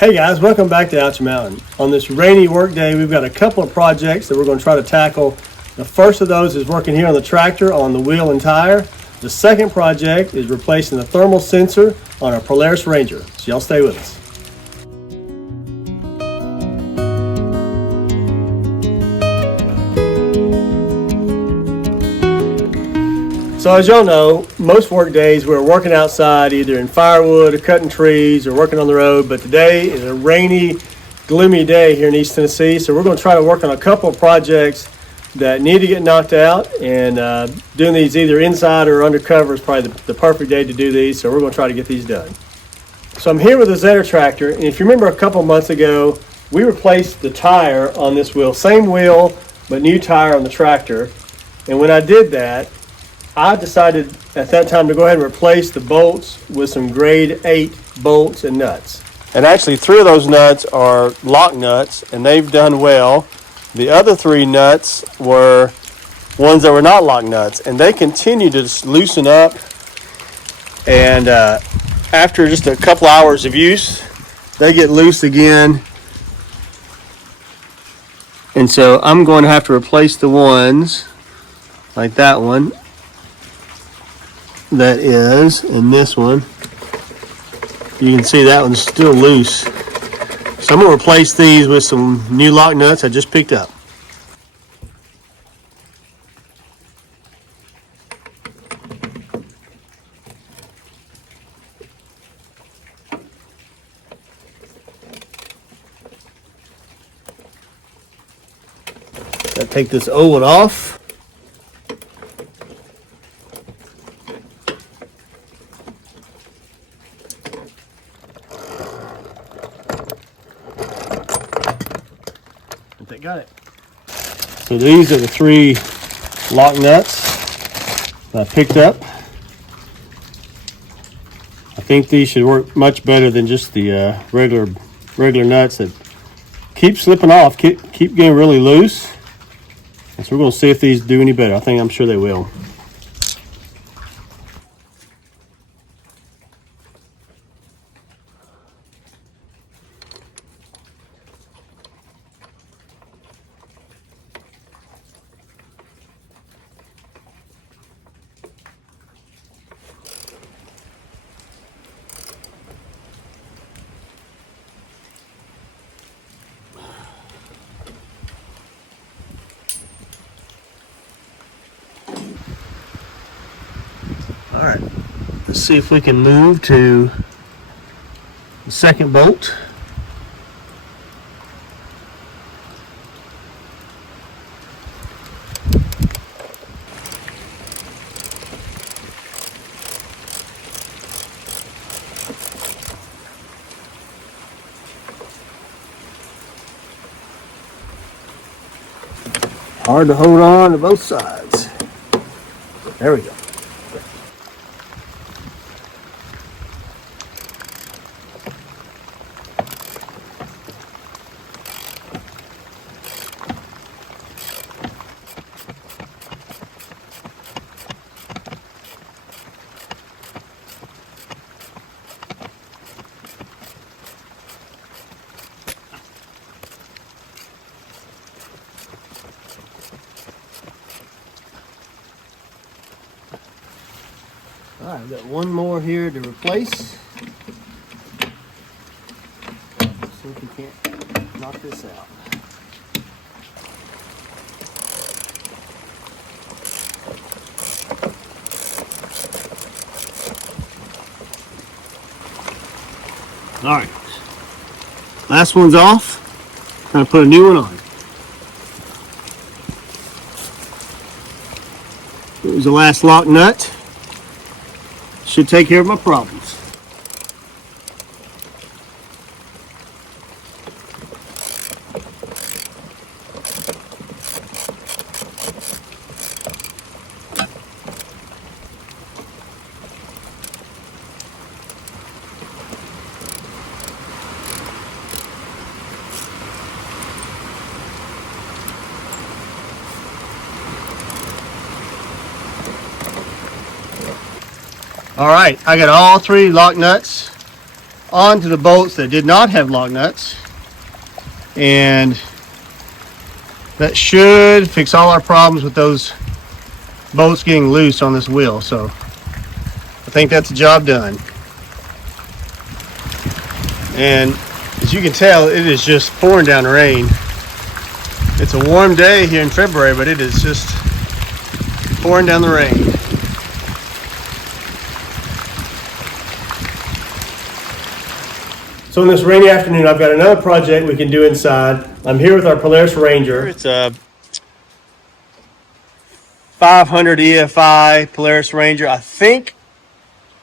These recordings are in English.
Hey guys, welcome back to Ouch Mountain. On this rainy work day, we've got a couple of projects that we're going to try to tackle. The first of those is working here on the tractor on the wheel and tire. The second project is replacing the thermal sensor on our Polaris Ranger. So y'all stay with us. So as y'all know, most work days we're working outside, either in firewood or cutting trees or working on the road, but today is a rainy, gloomy day here in East Tennessee, so we're going to try to work on a couple of projects that need to get knocked out, and doing these either inside or undercover is probably the perfect day to do these, so we're going to try to get these done. So I'm here with a zetor tractor, and if you remember a couple months ago, we replaced the tire on this wheel, same wheel, but new tire on the tractor, and when I did that, I decided at that time to go ahead and replace the bolts with some grade 8 bolts and nuts. And actually 3 of those nuts are lock nuts and they've done well. The other 3 nuts were ones that were not lock nuts and they continue to just loosen up. And after just a couple hours of use, they get loose again. And so I'm going to have to replace the ones like that one. That is, and this one, you can see that one's still loose. So I'm going to replace these with some new lock nuts I just picked up. Gotta take this old one off. Got it. So these are the 3 lock nuts that I picked up. I think these should work much better than just the regular nuts that keep slipping off, keep getting really loose. And so we're going to see if these do any better. I'm sure they will. All right, let's see if we can move to the second bolt. Hard to hold on to both sides. There we go. All right, I've got one more here to replace. See if we can't knock this out. All right, last one's off. I'm gonna put a new one on. It was the last lock nut. Should take care of my problems. All right, I got all 3 lock nuts onto the bolts that did not have lock nuts, and that should fix all our problems with those bolts getting loose on this wheel. So I think that's a job done. And as you can tell, it is just pouring down rain. It's a warm day here in February, but it is just pouring down the rain. So on this rainy afternoon, I've got another project we can do inside. I'm here with our Polaris Ranger. It's a 500 EFI Polaris Ranger. I think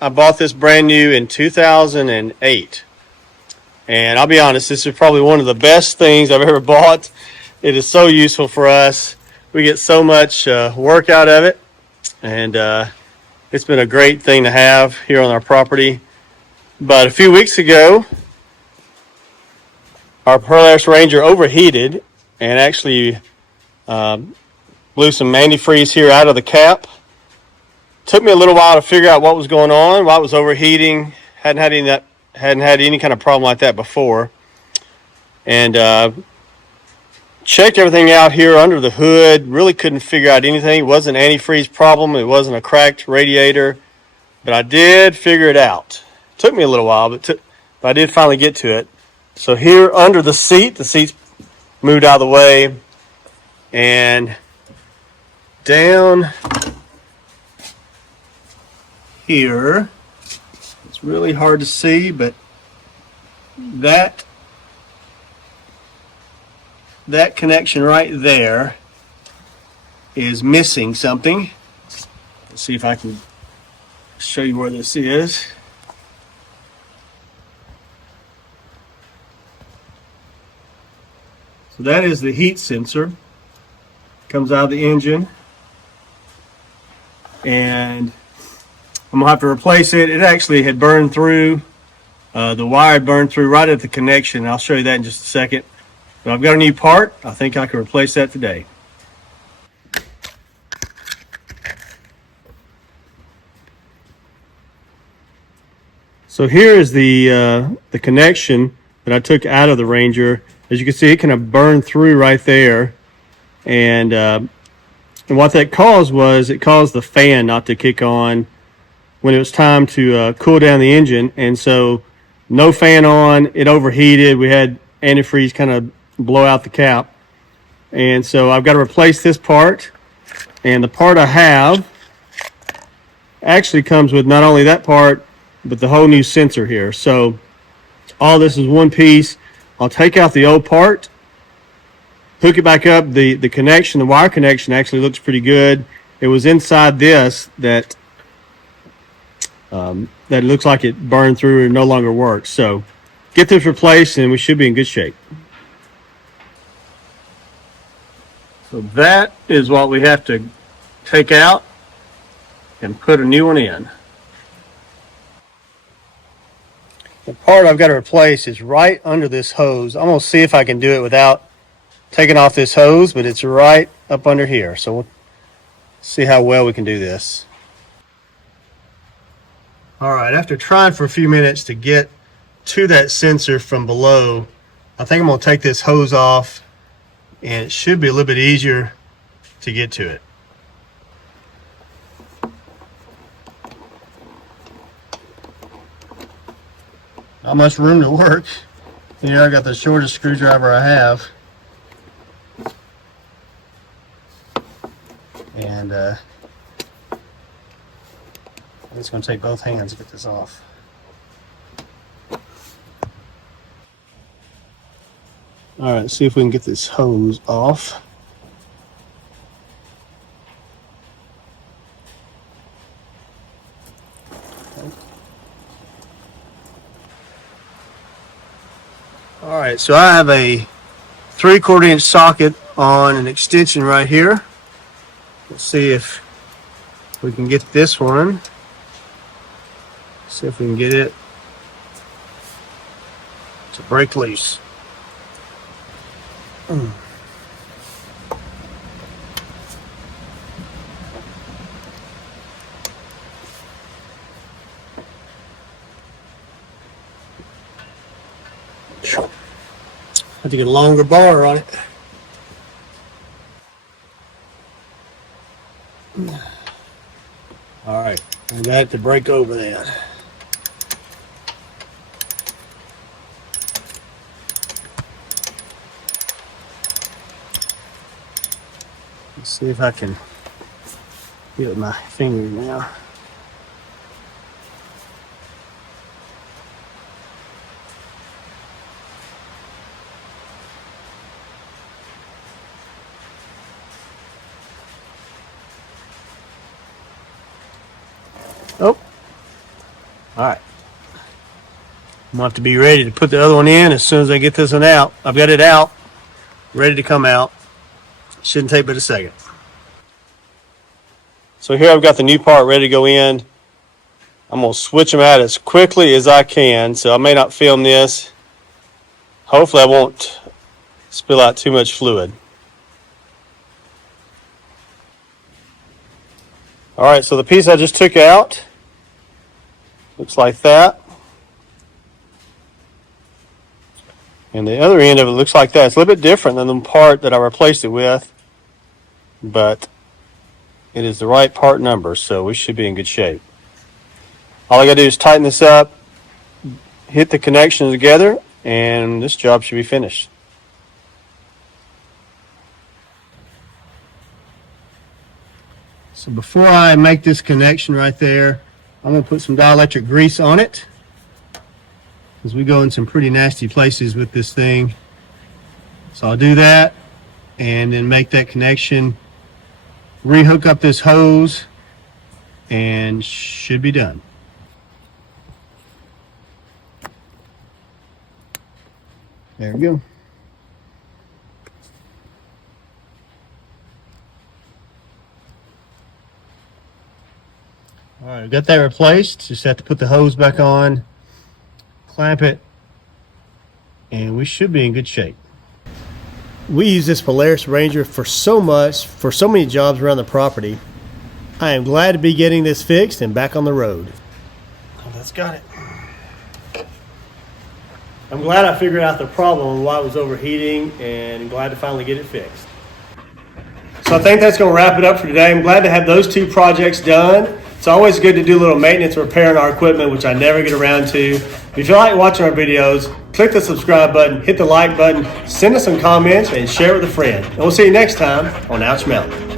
I bought this brand new in 2008. And I'll be honest, this is probably one of the best things I've ever bought. It is so useful for us. We get so much work out of it. And it's been a great thing to have here on our property. But a few weeks ago, our Polaris Ranger overheated and actually blew some antifreeze here out of the cap. Took me a little while to figure out what was going on, why it was overheating. Hadn't had any kind of problem like that before. And checked everything out here under the hood. Really couldn't figure out anything. It wasn't an antifreeze problem. It wasn't a cracked radiator. But I did figure it out. Took me a little while, but I did finally get to it. So here under the seat's moved out of the way, and down here, it's really hard to see, but that connection right there is missing something. Let's see if I can show you where this is. So that is the heat sensor. Comes out of the engine. And I'm gonna have to replace it. It actually had burned through. The wire had burned through right at the connection. I'll show you that in just a second. But I've got a new part. I think I can replace that today. So here is the connection that I took out of the Ranger. As you can see, it kind of burned through right there, and what that caused was it caused the fan not to kick on when it was time to cool down the engine, and so no fan on. It overheated. We had antifreeze kind of blow out the cap, and so I've got to replace this part. And the part I have actually comes with not only that part, but the whole new sensor here. So all this is one piece. I'll take out the old part, hook it back up. The connection, the wire connection actually looks pretty good. It was inside this that looks like it burned through and no longer works. So get this replaced and we should be in good shape. So that is what we have to take out and put a new one in. The part I've got to replace is right under this hose. I'm going to see if I can do it without taking off this hose, but it's right up under here. So we'll see how well we can do this. All right, after trying for a few minutes to get to that sensor from below, I think I'm going to take this hose off, and it should be a little bit easier to get to it. Not much room to work. Here I got the shortest screwdriver I have. And it's going to take both hands to get this off. All right, let's see if we can get this hose off. All right, so I have a 3/4 inch socket on an extension right here. Let's see if we can get this one. See if we can get it to break loose. Have to get a longer bar on it. All right, I got it to break over then. Let's see if I can get it with my finger now. Oh, all right. I'm gonna have to be ready to put the other one in as soon as I get this one out. I've got it out, ready to come out. Shouldn't take but a second. So here I've got the new part ready to go in. I'm gonna switch them out as quickly as I can, so I may not film this. Hopefully I won't spill out too much fluid. All right, so the piece I just took out looks like that. And the other end of it looks like that. It's a little bit different than the part that I replaced it with, but it is the right part number, so we should be in good shape. All I gotta do is tighten this up, hit the connections together, and this job should be finished. So before I make this connection right there, I'm going to put some dielectric grease on it, because we go in some pretty nasty places with this thing. So I'll do that and then make that connection, rehook up this hose, and should be done. There we go. All right, we got that replaced. Just have to put the hose back on, clamp it, and we should be in good shape. We use this Polaris Ranger for so many jobs around the property. I am glad to be getting this fixed and back on the road. Oh, that's got it. I'm glad I figured out the problem and why it was overheating, and glad to finally get it fixed. So I think that's going to wrap it up for today. I'm glad to have those two projects done. It's always good to do a little maintenance and repair on our equipment, which I never get around to. If you like watching our videos, click the subscribe button, hit the like button, send us some comments, and share it with a friend. And we'll see you next time on Ouch Mountain.